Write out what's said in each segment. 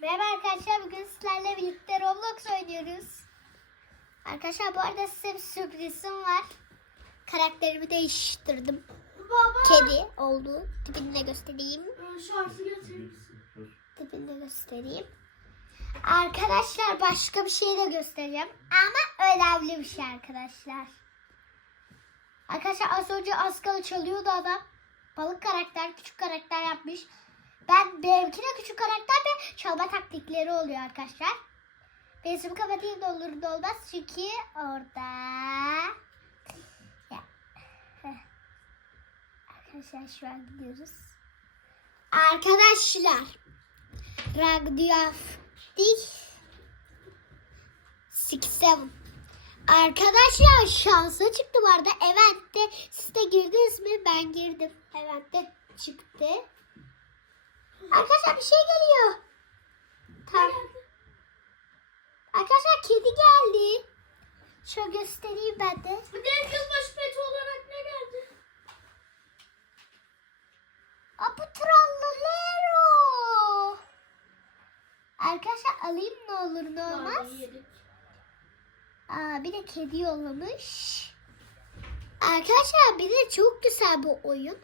Merhaba arkadaşlar bugün sizlerle birlikte Roblox oynuyoruz. Arkadaşlar bu arada size bir sürprizim var. Karakterimi değiştirdim. Baba. Kedi oldu. Tipini de göstereyim. Ee, Şarjı misin? Tipini de göstereyim. Arkadaşlar başka bir şey de göstereceğim. Ama önemli bir şey arkadaşlar. Arkadaşlar az önce az çalıyordu adam. Balık karakter, küçük karakter yapmış. Ben benimki de küçük karakter ve çalma taktikleri oluyor arkadaşlar. Ben ismi kapatayım da olur da olmaz çünkü orada. Arkadaşlar şu an gidiyoruz. Arkadaşlar radyoaktif 67 Arkadaşlar şansa çıktı bu arada. Evet de siz de girdiniz mi? Ben girdim. Evet de çıktı. Arkadaşlar bir şey geliyor. Tamam. Arkadaşlar kedi geldi. Şöyle göstereyim ben de. Bir de yılbaşı peti olarak ne geldi? Aputrallolero. Arkadaşlar alayım ne olur ne olmaz. Aa, bir de kedi yollamış. Arkadaşlar bir de çok güzel bu oyun.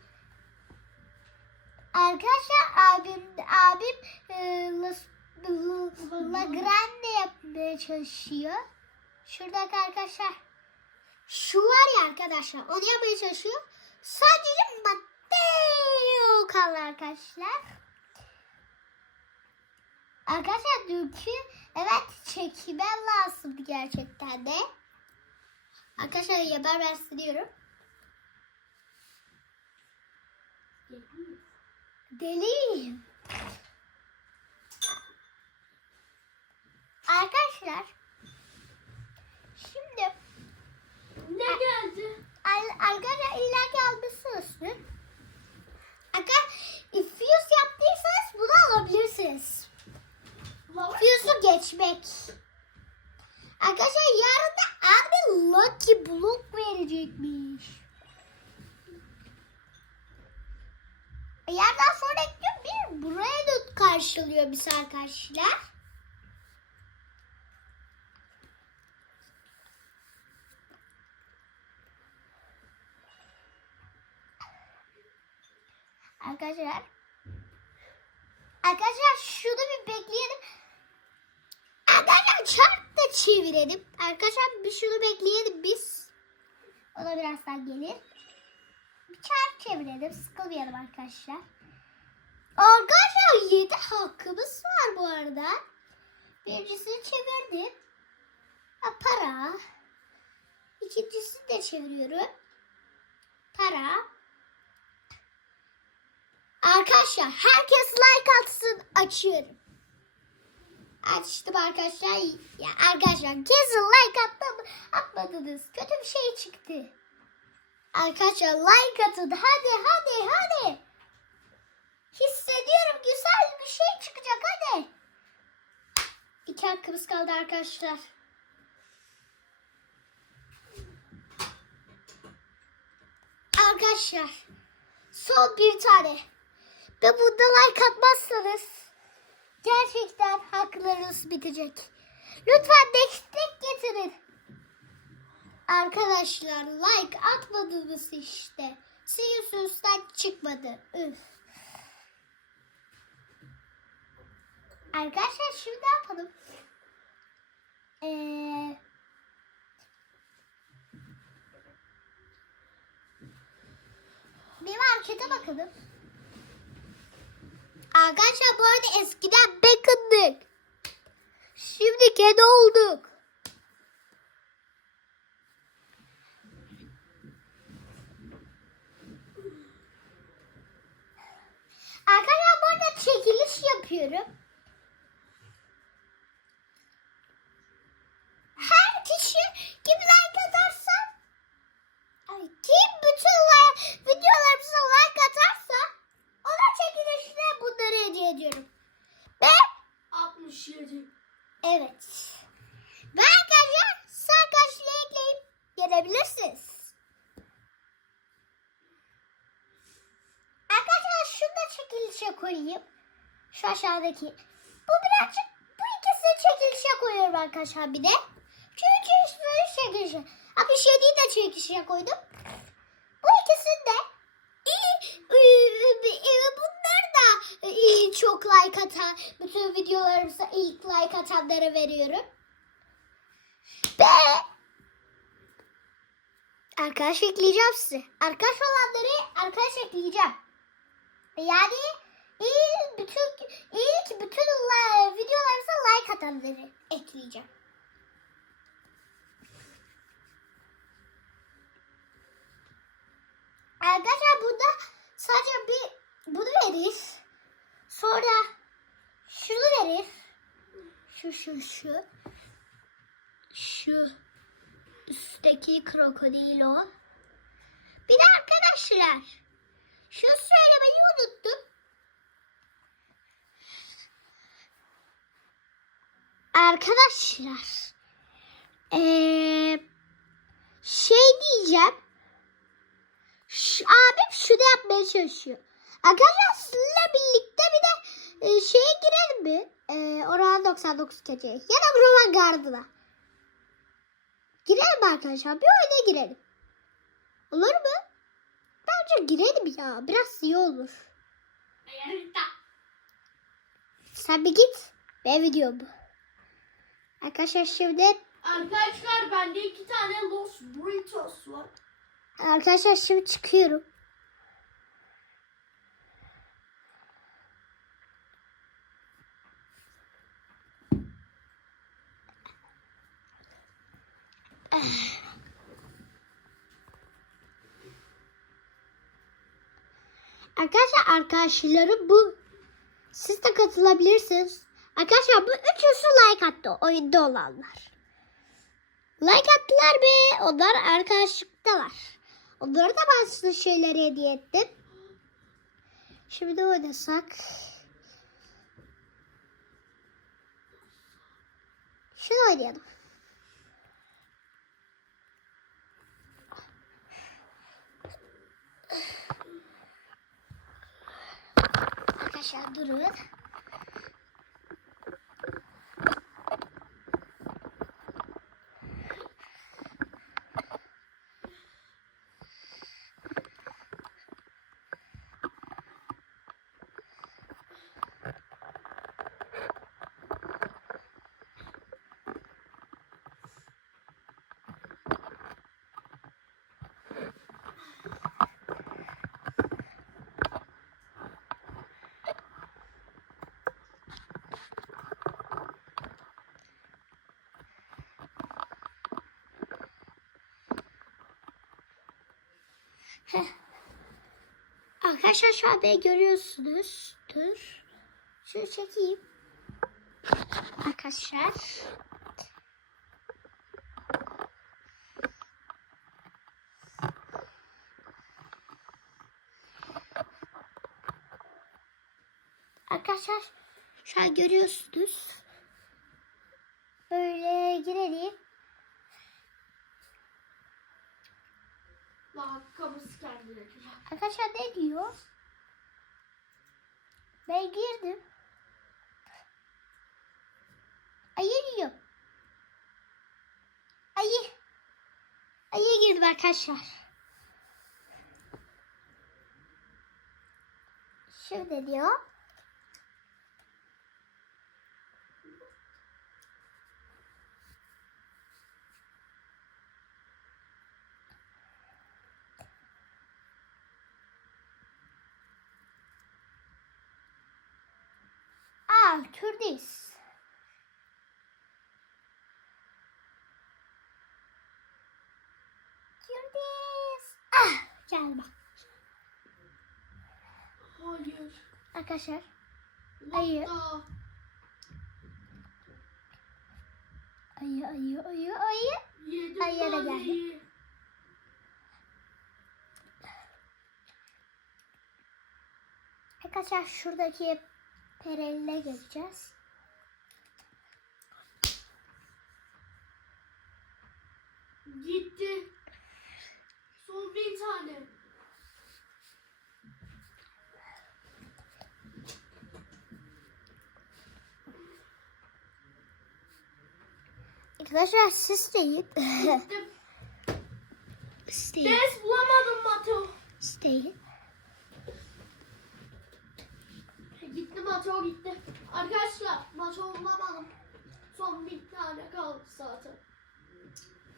Arkadaşlar abim abim e, Las- La, La Grande yapmaya çalışıyor. Şuradaki arkadaşlar şu var ya arkadaşlar onu yapmaya çalışıyor. Sadece Matteo kaldı arkadaşlar. Arkadaşlar dünkü evet çekimem lazımdı gerçekten de. Arkadaşlar haber versin Deliyim. Arkadaşlar şimdi Ne geldi? Al- Arkadaşlar illa ki almışsınızdır. Arkadaşlar fuse yaptıysanız bunu alabilirsiniz. Fuse'u geçmek. Arkadaşlar yarın da abi Lucky Block verecekmiş. Yerden sonra ekliyor bir buraya da karşılıyor biz arkadaşlar. Arkadaşlar. Arkadaşlar şunu bir bekleyelim. Arkadaşlar çarp da çevirelim. Arkadaşlar bir şunu bekleyelim biz. O da birazdan gelir. Bir çarp çevirelim. Sıkılmayalım arkadaşlar. Arkadaşlar 7 hakkımız var bu arada. Birincisini çevirdim. Ha, para. İkincisini de çeviriyorum. Para. Arkadaşlar herkes like atsın açıyorum. Açtım arkadaşlar. Ya arkadaşlar kesin like attım, atmadınız. Kötü bir şey çıktı. Arkadaşlar like atın. Hadi hadi hadi. Hissediyorum güzel bir şey çıkacak hadi. İki hakkımız kaldı arkadaşlar. Arkadaşlar son bir tane. Ve bunda like atmazsanız gerçekten haklarınız bitecek. Lütfen destek getirin. Arkadaşlar like atmadınız işte. Yüzünüzden çıkmadı. Üf. Arkadaşlar şimdi ne yapalım? Ee, bir markete bakalım. Arkadaşlar bu arada eskiden bacon'dık. Şimdi kedi olduk. Arkadaşlar bu arada çekiliş yapıyorum. Her kişi kim like atarsa ay, kim bütün like, videolarımıza like atarsa ona çekilişine bunları hediye ediyorum. Ve 67. evet. Ve arkadaşlar sağ karşıya ekleyip gelebilirsiniz. Arkadaşlar şunu da çekilişe koyayım. Şu aşağıdaki. Bu birazcık bu ikisini çekilişe koyuyorum arkadaşlar bir de. Çünkü böyle çekilişe. 67'yi de çekilişe koydum. Bu ikisini de iyi, iyi, iyi, bunlar da iyi, çok like atan, bütün videolarımıza ilk like atanlara veriyorum. Ve arkadaş ekleyeceğim size. Arkadaş olanları arkadaş ekleyeceğim. Yani ilk bütün la- atanları ekleyeceğim. Arkadaşlar burada sadece bir bunu verir. Sonra şunu verir. Şu şu şu. Şu üstteki krokodil o. Bir de arkadaşlar şunu söylemeyi Arkadaşlar eee, şey diyeceğim. Şu, abim şunu yapmaya çalışıyor. Arkadaşlar sizinle birlikte bir de e, şeye girelim mi? E, Oran 99 geceye. Ya da Roman Gardı'na. Girelim arkadaşlar. Bir oyuna girelim. Olur mu? Bence girelim ya. Biraz iyi olur. Sen bir git. Ve video bu. Arkadaşlar şimdi Arkadaşlar bende iki tane Los Burritos var. arkadaşlar şimdi çıkıyorum. Arkadaşlar arkadaşlarım bu. Siz de katılabilirsiniz. Arkadaşlar bu üçüncüsü like attı oyunda olanlar. Like attılar be. Onlar arkadaşlıktalar. Onlara da bazı şeyleri hediye ettim. Şimdi oynasak. Şunu oynayalım. Arkadaşlar durun. Arkadaşlar şu görüyorsunuz. Dur. Şunu çekeyim. Arkadaşlar. Arkadaşlar şu an görüyorsunuz. Böyle girelim. Hakkımız kendine. Arkadaşlar ne diyor? Ben girdim. Ayı diyor. Ayı. Ayı girdim arkadaşlar. Şurada diyor. Türdeyiz. Türdeyiz. Ah, gel bak. Hayır. Arkadaşlar. Ayı. Ayı, ayı, ayı, ayı. Yedim Ay, yere geldi. Arkadaşlar şuradaki Perelle geçeceğiz. Gitti. Son bir tane. Arkadaşlar siz deyip. Gittim. Stay. Ders bulamadım Mato. Stay. Mateo bulamadım. Son bir tane kaldı zaten.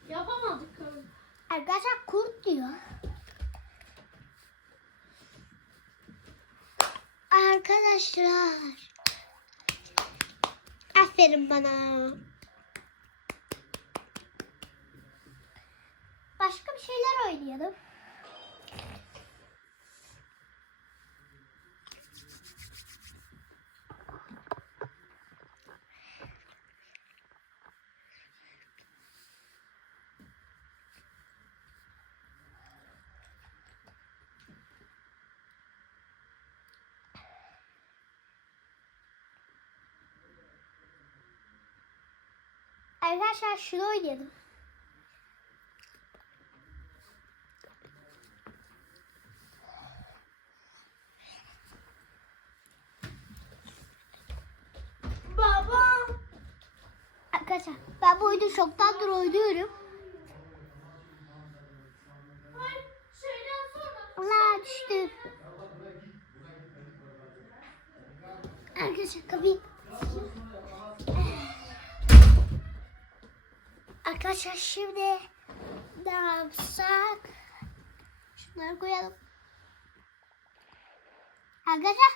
Yapamadık. Arkadaşlar kurt diyor. Arkadaşlar. Aferin bana. Başka bir şeyler oynayalım. Arkadaşlar şunu oynayalım. Baba. Arkadaşlar ben bu oyunu çoktandır oynuyorum. Hayır şeyden sonra. Allah düştü. Arkadaşlar kapıyı. Arkadaşlar şimdi ne yapsak? Şunları koyalım. Arkadaşlar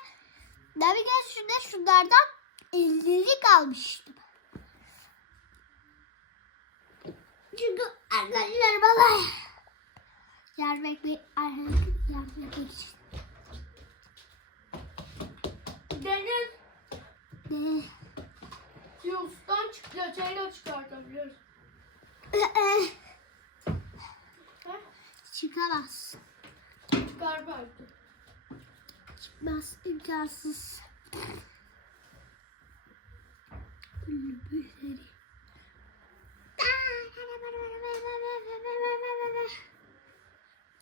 navigasyonda şunlardan 50'lik almıştım. Çünkü arkadaşlar bana etmeyi yardım etmek için. Deniz Ne? Yunus'tan çıkıyor. Şeyle çıkartabiliyoruz. Çıkamaz. Çıkar belki. Çıkmaz. imkansız.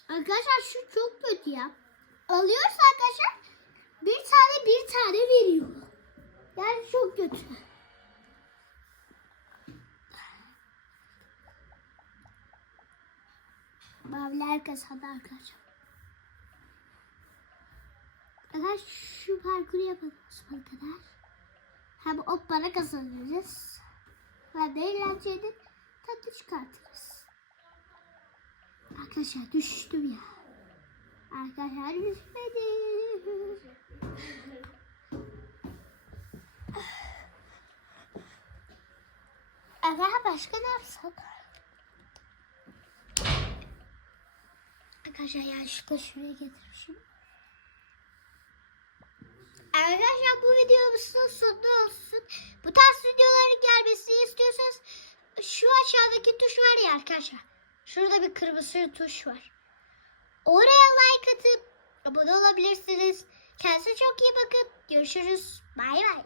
Arkadaşlar şu çok kötü ya. Alıyorsa arkadaşlar bir tane bir tane veriyor. Yani çok kötü. Maviler kazandı arkadaşlar. Arkadaşlar şu parkuru yapalım sonuna kadar. Hem o para kazanırız. Hem de eğlencenin tatlı çıkartırız. Arkadaşlar düştüm ya. Arkadaşlar düşmedim. Arkadaşlar başka ne yapsak? Arkadaşlar yanlışlıkla şuraya getirmişim. Arkadaşlar bu videomuzun sonunda olsun. Bu tarz videoların gelmesini istiyorsanız şu aşağıdaki tuş var ya arkadaşlar. Şurada bir kırmızı tuş var. Oraya like atıp abone olabilirsiniz. Kendinize çok iyi bakın. Görüşürüz. Bay bay.